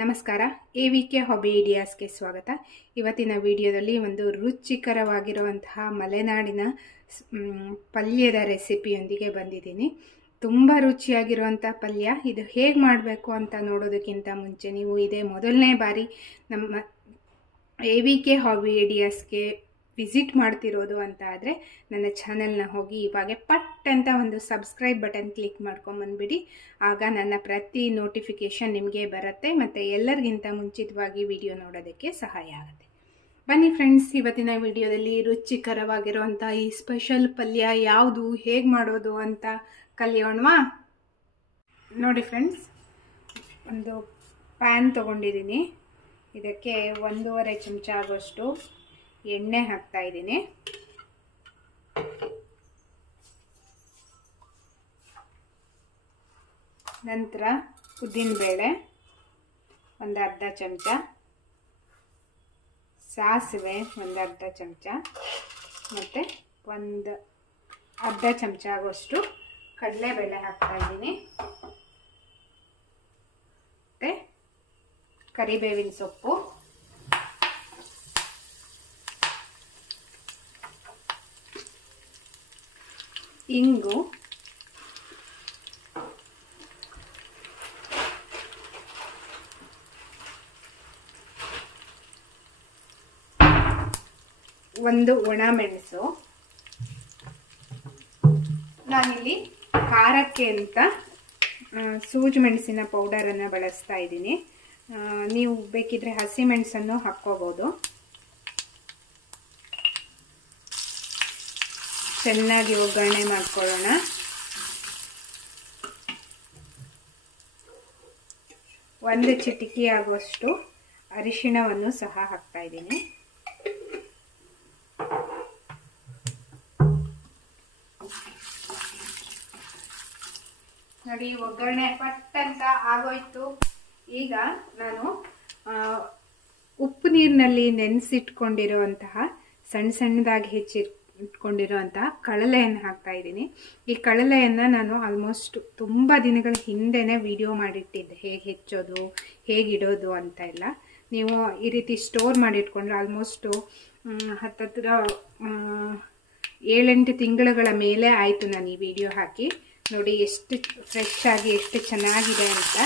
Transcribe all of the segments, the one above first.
ನಮಸ್ಕಾರ AVK hobby ಐಡಿಯಾಸ್ಗೆ ಸ್ವಾಗತ. ಇವತ್ತಿನ ವಿಡಿಯೋದಲ್ಲಿ ಒಂದು ರುಚಿಕರವಾಗಿರುವಂತಹ ಮಲೆನಾಡಿನ ಪಲ್ಯದ ರೆಸಿಪಿಯೊಂದಿಗೆ ಬಂದಿದ್ದೀನಿ. ತುಂಬ ರುಚಿಯಾಗಿರುವಂಥ ಪಲ್ಯ. ಇದು ಹೇಗೆ ಮಾಡಬೇಕು ಅಂತ ನೋಡೋದಕ್ಕಿಂತ ಮುಂಚೆ ನೀವು ಇದೇ ಮೊದಲನೇ ಬಾರಿ ನಮ್ಮ ಎವಿಕೆ ಹಾಬಿ ಐಡಿಯಾಸ್ಗೆ ವಿಸಿಟ್ ಮಾಡ್ತಿರೋದು ಅಂತ ಆದರೆ ನನ್ನ ಚಾನೆಲ್ನ ಹೋಗಿ ಇವಾಗೆ ಪಟ್ ಅಂತ ಒಂದು ಸಬ್ಸ್ಕ್ರೈಬ್ ಬಟನ್ ಕ್ಲಿಕ್ ಮಾಡ್ಕೊಂಬಂದ್ಬಿಡಿ. ಆಗ ನನ್ನ ಪ್ರತಿ ನೋಟಿಫಿಕೇಷನ್ ನಿಮಗೆ ಬರುತ್ತೆ ಮತ್ತು ಎಲ್ಲರಿಗಿಂತ ಮುಂಚಿತವಾಗಿ ವಿಡಿಯೋ ನೋಡೋದಕ್ಕೆ ಸಹಾಯ ಆಗುತ್ತೆ. ಬನ್ನಿ ಫ್ರೆಂಡ್ಸ್, ಇವತ್ತಿನ ವಿಡಿಯೋದಲ್ಲಿ ರುಚಿಕರವಾಗಿರುವಂಥ ಈ ಸ್ಪೆಷಲ್ ಪಲ್ಯ ಯಾವುದು, ಹೇಗೆ ಮಾಡೋದು ಅಂತ ಕಲಿಯೋಣವಾ? ನೋಡಿ ಫ್ರೆಂಡ್ಸ್, ಒಂದು ಪ್ಯಾನ್ ತೊಗೊಂಡಿದ್ದೀನಿ. ಇದಕ್ಕೆ 1.5 ಚಮಚ ಆಗೋಷ್ಟು ಎಣ್ಣೆ ಹಾಕ್ತಾ ಇದ್ದೀನಿ. ನಂತರ ಉದ್ದಿನಬೇಳೆ ಒಂದು ಅರ್ಧ ಚಮಚ, ಸಾಸಿವೆ ಒಂದು ಅರ್ಧ ಚಮಚ, ಮತ್ತು ಒಂದು ಅರ್ಧ ಚಮಚ ಆಗೋಷ್ಟು ಕಡಲೆಬೇಳೆ ಹಾಕ್ತಾ ಇದ್ದೀನಿ. ಮತ್ತು ಕರಿಬೇವಿನ ಸೊಪ್ಪು, ಇಂಗು, ಒಂದು ಒಣಮೆಣಸು. ನಾನಿಲ್ಲಿ ಖಾರಕ್ಕೆ ಅಂತ ಸೂಜಿ ಮೆಣಸಿನ ಪೌಡರನ್ನು ಬಳಸ್ತಾ ಇದ್ದೀನಿ. ನೀವು ಬೇಕಿದ್ರೆ ಹಸಿಮೆಣಸನ್ನು ಹಾಕ್ಕೋಬೋದು. ಚೆನ್ನಾಗಿ ಒಗ್ಗರಣೆ ಮಾಡ್ಕೊಳ್ಳೋಣ. ಒಂದು ಚಿಟಿಕೆ ಆಗುವಷ್ಟು ಅರಿಶಿಣವನ್ನು ಸಹ ಹಾಕ್ತಾ ಇದ್ದೀನಿ. ನೋಡಿ, ಒಗ್ಗರಣೆ ಪಟ್ ಅಂತ ಆಗೋಯ್ತು. ಈಗ ನಾನು ಉಪ್ಪು ನೀರಿನಲ್ಲಿ ನೆನೆಸಿಟ್ಕೊಂಡಿರುವಂತಹ ಸಣ್ಣ ಸಣ್ಣದಾಗಿ ಇಟ್ಕೊಂಡಿರುವಂತಹ ಕಳಲೆಯನ್ನು ಹಾಕ್ತಾ ಇದ್ದೀನಿ. ಈ ಕಳಲೆಯನ್ನು ನಾನು ಆಲ್ಮೋಸ್ಟ್ ತುಂಬ ದಿನಗಳ ಹಿಂದೆನೇ ವಿಡಿಯೋ ಮಾಡಿಟ್ಟಿದ್ದೆ, ಹೇಗೆ ಹೆಚ್ಚೋದು, ಹೇಗಿಡೋದು ಅಂತ ಎಲ್ಲ. ನೀವು ಈ ರೀತಿ ಸ್ಟೋರ್ ಮಾಡಿಟ್ಕೊಂಡ್ರೆ ಆಲ್ಮೋಸ್ಟು ಹತ್ತತ್ರ 7-8 ತಿಂಗಳುಗಳ ಮೇಲೆ ಆಯಿತು ನಾನು ಈ ವಿಡಿಯೋ ಹಾಕಿ. ನೋಡಿ ಎಷ್ಟು ಫ್ರೆಶ್ ಆಗಿ ಎಷ್ಟು ಚೆನ್ನಾಗಿದೆ ಅಂತ.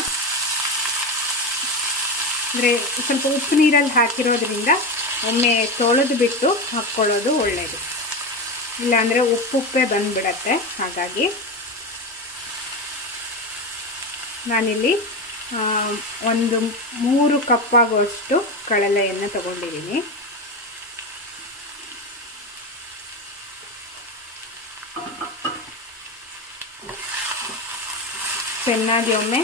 ಅಂದರೆ ಸ್ವಲ್ಪ ಉಪ್ಪು ನೀರಲ್ಲಿ ಹಾಕಿರೋದ್ರಿಂದ ಒಮ್ಮೆ ತೊಳೆದು ಬಿಟ್ಟು ಹಾಕ್ಕೊಳ್ಳೋದು ಒಳ್ಳೆಯದು, ಇಲ್ಲಾಂದರೆ ಉಪ್ಪುಪ್ಪೇ ಬಂದುಬಿಡತ್ತೆ. ಹಾಗಾಗಿ ನಾನಿಲ್ಲಿ ಒಂದು 3 ಕಪ್ ಆಗುವಷ್ಟು ಕಡಲೆಯನ್ನು ತಗೊಂಡಿದ್ದೀನಿ. ಚೆನ್ನಾಗಿ ಒಮ್ಮೆ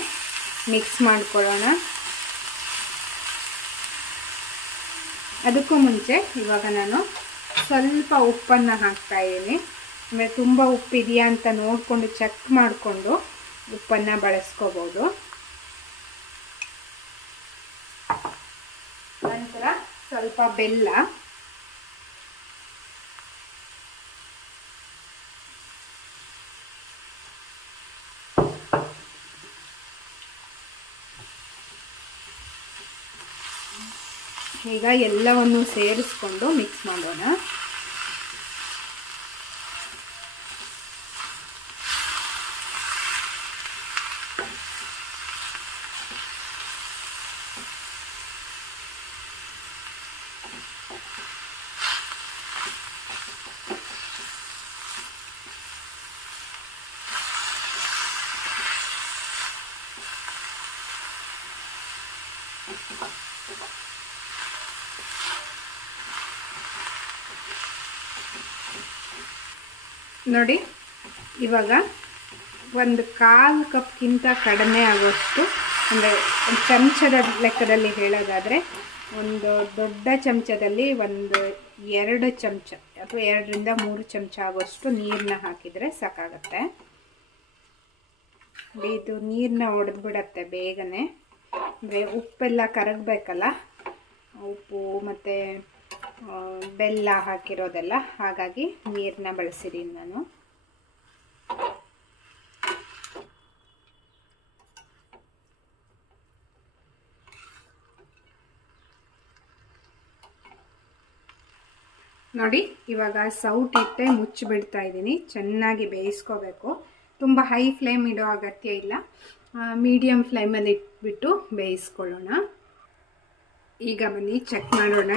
ಮಿಕ್ಸ್ ಮಾಡ್ಕೊಳ್ಳೋಣ. ಅದಕ್ಕೂ ಮುಂಚೆ ಇವಾಗ ನಾನು ಸ್ವಲ್ಪ ಉಪ್ಪನ್ನು ಹಾಕ್ತಾ ಇದ್ದೀನಿ. ಅಂದರೆ ತುಂಬ ಉಪ್ಪಿದೆಯಾ ಅಂತ ನೋಡಿಕೊಂಡು ಚೆಕ್ ಮಾಡಿಕೊಂಡು ಉಪ್ಪನ್ನು ಬಳಸ್ಕೋಬೋದು. ನಂತರ ಸ್ವಲ್ಪ ಬೆಲ್ಲ, ಈಗ ಎಲ್ಲವನ್ನು ಸೇರಿಸ್ಕೊಂಡು ಮಿಕ್ಸ್ ಮಾಡೋಣ. ನೋಡಿ, ಇವಾಗ 1/4 ಕಪ್ಗಿಂತ ಕಡಿಮೆ ಆಗುವಷ್ಟು, ಅಂದರೆ ಒಂದು ಚಮಚದ ಲೆಕ್ಕದಲ್ಲಿ ಹೇಳೋದಾದರೆ ಒಂದು ದೊಡ್ಡ ಚಮಚದಲ್ಲಿ 2 ಚಮಚ ಅಥವಾ 2ರಿಂದ 3 ಚಮಚ ಆಗುವಷ್ಟು ನೀರನ್ನ ಹಾಕಿದರೆ ಸಾಕಾಗತ್ತೆ. ಇದು ನೀರನ್ನ ಒಡೆದ್ಬಿಡತ್ತೆ ಬೇಗನೆ. ಅಂದರೆ ಉಪ್ಪೆಲ್ಲ ಕರಗಬೇಕಲ್ಲ, ಉಪ್ಪು ಮತ್ತು ಬೆಲ್ಲ ಹಾಕಿರೋದೆಲ್ಲ, ಹಾಗಾಗಿ ನೀರನ್ನ ಬಳಸಿದ್ದೀನಿ ನಾನು. ನೋಡಿ ಇವಾಗ ಸೌಟ್ ಇಟ್ಟೆ ಮುಚ್ಚಿಬಿಡ್ತಾ ಇದ್ದೀನಿ. ಚೆನ್ನಾಗಿ ಬೇಯಿಸ್ಕೋಬೇಕು. ತುಂಬ ಹೈ ಫ್ಲೇಮ್ ಇಡೋ ಅಗತ್ಯ ಇಲ್ಲ, ಮೀಡಿಯಮ್ ಫ್ಲೇಮಲ್ಲಿ ಇಟ್ಬಿಟ್ಟು ಬೇಯಿಸ್ಕೊಳ್ಳೋಣ. ಈಗ ಬನ್ನಿ ಚೆಕ್ ಮಾಡೋಣ.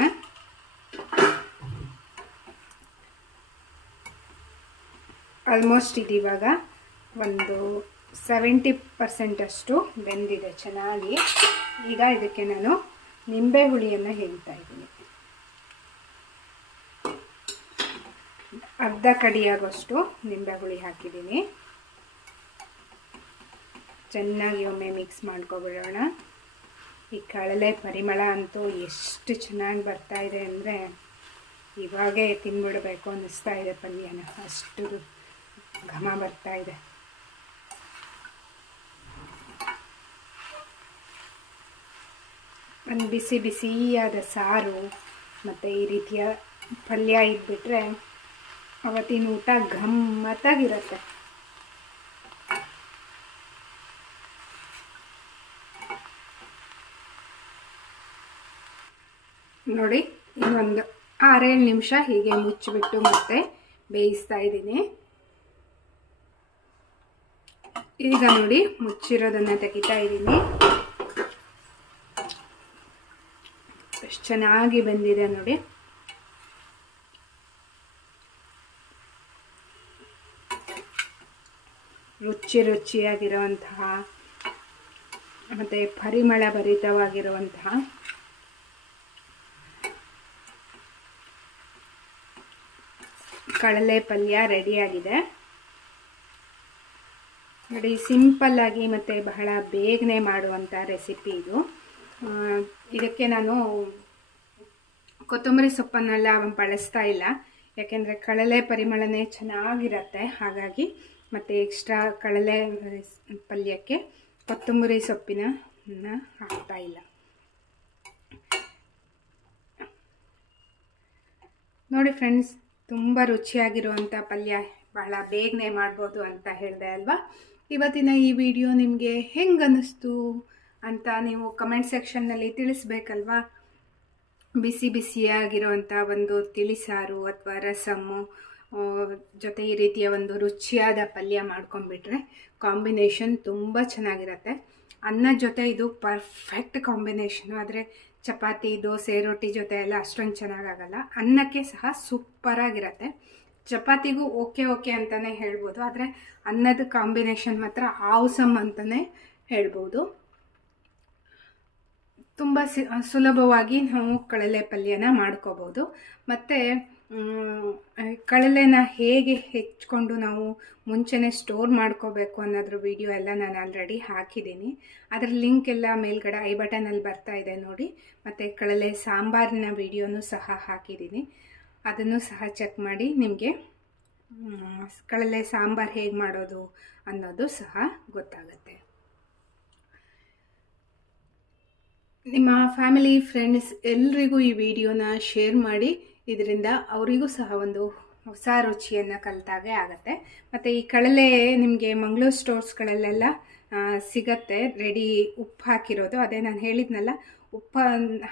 ಆಲ್ಮೋಸ್ಟ್ ಇದಿವಾಗ ಒಂದು 70% ಅಷ್ಟು ಬೆಂದಿದೆ ಚೆನ್ನಾಗಿ. ಈಗ ಇದಕ್ಕೆ ನಾನು ನಿಂಬೆ ಹುಳಿಯನ್ನು ಹೇಳ್ತಾ ಇದ್ದೀನಿ. ಅರ್ಧ ಕಡಿಯಾಗೋಷ್ಟು ನಿಂಬೆ ಹುಳಿ ಹಾಕಿದ್ದೀನಿ. ಚೆನ್ನಾಗಿ ಒಮ್ಮೆ ಮಿಕ್ಸ್ ಮಾಡ್ಕೊಬಿಡೋಣ. ಈ ಕಳಲೆ ಪರಿಮಳ ಅಂತೂ ಎಷ್ಟು ಚೆನ್ನಾಗಿ ಬರ್ತಾ ಇದೆ ಅಂದರೆ ಇವಾಗೇ ತಿನ್ಬಿಡಬೇಕು ಅನ್ನಿಸ್ತಾ ಇದೆ ಪಲ್ಯನ, ಅಷ್ಟು ಘಮ ಬರ್ತಾ ಇದೆ. ಒಂದು ಬಿಸಿ ಬಿಸಿಯಾದ ಸಾರು ಮತ್ತು ಈ ರೀತಿಯ ಪಲ್ಯ ಇದ್ಬಿಟ್ರೆ ಅವತ್ತಿನ ಊಟ ಗಮ್ಮತ್ತಾಗಿರುತ್ತೆ. ನೋಡಿ ಇನ್ನೊಂದು 6-7 ನಿಮಿಷ ಹೀಗೆ ಮುಚ್ಚಿಬಿಟ್ಟು ಮತ್ತೆ ಬೇಯಿಸ್ತಾ ಇದ್ದೀನಿ. ಈಗ ನೋಡಿ ಮುಚ್ಚಿರೋದನ್ನು ತೆಗಿತಾ ಇದ್ದೀನಿ. ಎಷ್ಟು ಚೆನ್ನಾಗಿ ಬಂದಿದೆ ನೋಡಿ. ರುಚಿಯಾಗಿರುವಂತಹ ಮತ್ತು ಪರಿಮಳ ಭರಿತವಾಗಿರುವಂತಹ ಕಡಲೆ ಪಲ್ಯ ರೆಡಿಯಾಗಿದೆ ನೋಡಿ. ಸಿಂಪಲ್ ಆಗಿ ಮತ್ತು ಬಹಳ ಬೇಗನೆ ಮಾಡುವಂಥ ರೆಸಿಪಿ ಇದು. ಇದಕ್ಕೆ ನಾನು ಕೊತ್ತಂಬರಿ ಸೊಪ್ಪನ್ನೆಲ್ಲ ಬಳಸ್ತಾ ಇಲ್ಲ, ಯಾಕೆಂದರೆ ಕಡಲೆ ಪರಿಮಳನೇ ಚೆನ್ನಾಗಿರುತ್ತೆ ಹಾಗಾಗಿ. ಮತ್ತು ಎಕ್ಸ್ಟ್ರಾ ಕಡಲೆ ಪಲ್ಯಕ್ಕೆ ಕೊತ್ತಂಬರಿ ಸೊಪ್ಪಿನ ಹಾಕ್ತಾ ಇಲ್ಲ. ನೋಡಿ ಫ್ರೆಂಡ್ಸ್, ತುಂಬ ರುಚಿಯಾಗಿರುವಂಥ ಪಲ್ಯ ಬಹಳ ಬೇಗನೆ ಮಾಡ್ಬೋದು ಅಂತ ಹೇಳಿದೆ ಅಲ್ವಾ. ಇವತ್ತಿನ ಈ ವಿಡಿಯೋ ನಿಮಗೆ ಹೆಂಗೆ ಅನ್ನಿಸ್ತು ಅಂತ ನೀವು ಕಮೆಂಟ್ ಸೆಕ್ಷನ್ನಲ್ಲಿ ತಿಳಿಸ್ಬೇಕಲ್ವಾ. ಬಿಸಿ ಬಿಸಿಯಾಗಿರುವಂಥ ಒಂದು ತಿಳಿಸಾರು ಅಥವಾ ರಸಮ್ಮು ಜೊತೆ ಈ ರೀತಿಯ ಒಂದು ರುಚಿಯಾದ ಪಲ್ಯ ಮಾಡ್ಕೊಂಡ್ಬಿಟ್ರೆ ಕಾಂಬಿನೇಷನ್ ತುಂಬ ಚೆನ್ನಾಗಿರುತ್ತೆ. ಅನ್ನದ ಜೊತೆ ಇದು ಪರ್ಫೆಕ್ಟ್ ಕಾಂಬಿನೇಷನು. ಆದರೆ ಚಪಾತಿ, ದೋಸೆ, ರೊಟ್ಟಿ ಜೊತೆ ಎಲ್ಲ ಅಷ್ಟೊಂದು ಚೆನ್ನಾಗಾಗಲ್ಲ. ಅನ್ನಕ್ಕೆ ಸಹ ಸೂಪರಾಗಿರುತ್ತೆ. ಚಪಾತಿಗೂ ಓಕೆ ಅಂತಲೇ ಹೇಳ್ಬೋದು, ಆದರೆ ಅನ್ನದ ಕಾಂಬಿನೇಷನ್ ಮಾತ್ರ ಆವ್ಸಮ್ ಅಂತಲೇ ಹೇಳ್ಬೋದು. ತುಂಬ ಸುಲಭವಾಗಿ ನಾವು ಕಡಲೆ ಪಲ್ಯನ ಮಾಡ್ಕೋಬೋದು. ಮತ್ತು ಕಡಲೆನ ಹೇಗೆ ಹೆಚ್ಕೊಂಡು ನಾವು ಮುಂಚೆನೇ ಸ್ಟೋರ್ ಮಾಡ್ಕೋಬೇಕು ಅನ್ನೋದ್ರ ವಿಡಿಯೋ ಎಲ್ಲ ನಾನು ಆಲ್ರೆಡಿ ಹಾಕಿದ್ದೀನಿ. ಅದರ ಲಿಂಕ್ ಎಲ್ಲ ಮೇಲ್ಗಡೆ ಐ ಬಟನಲ್ಲಿ ಬರ್ತಾ ಇದೆ ನೋಡಿ. ಮತ್ತು ಕಡಲೆ ಸಾಂಬಾರಿನ ವಿಡಿಯೋನೂ ಸಹ ಹಾಕಿದ್ದೀನಿ, ಅದನ್ನು ಸಹ ಚೆಕ್ ಮಾಡಿ. ನಿಮಗೆ ಕಡಲೆ ಸಾಂಬಾರು ಹೇಗೆ ಮಾಡೋದು ಅನ್ನೋದು ಸಹ ಗೊತ್ತಾಗುತ್ತೆ. ನಿಮ್ಮ ಫ್ಯಾಮಿಲಿ ಫ್ರೆಂಡ್ಸ್ ಎಲ್ರಿಗೂ ಈ ವಿಡಿಯೋನ ಶೇರ್ ಮಾಡಿ. ಇದರಿಂದ ಅವರಿಗೂ ಸಹ ಒಂದು ಹೊಸ ರುಚಿಯನ್ನು ಕಲಿತಾಗೆ ಆಗುತ್ತೆ. ಮತ್ತು ಈ ಕಡಲೆ ನಿಮಗೆ ಮಂಗಳೂರು ಸ್ಟೋರ್ಸ್ಗಳಲ್ಲೆಲ್ಲ ಸಿಗತ್ತೆ ರೆಡಿ, ಉಪ್ಪು ಹಾಕಿರೋದು. ಅದೇ ನಾನು ಹೇಳಿದ್ನಲ್ಲ, ಉಪ್ಪು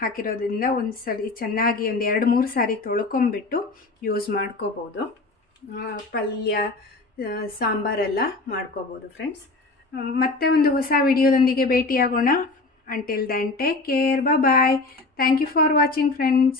ಹಾಕಿರೋದ್ರಿಂದ ಒಂದು ಸರಿ ಚೆನ್ನಾಗಿ ಒಂದು 2-3 ಸಾರಿ ತೊಳ್ಕೊಂಬಿಟ್ಟು ಯೂಸ್ ಮಾಡ್ಕೋಬೋದು. ಪಲ್ಯ ಸಾಂಬಾರೆಲ್ಲ ಮಾಡ್ಕೋಬೋದು ಫ್ರೆಂಡ್ಸ್. ಮತ್ತೆ ಒಂದು ಹೊಸ ವಿಡಿಯೋದೊಂದಿಗೆ ಭೇಟಿಯಾಗೋಣ. Until then, take care. Bye-bye. Thank you for watching, friends.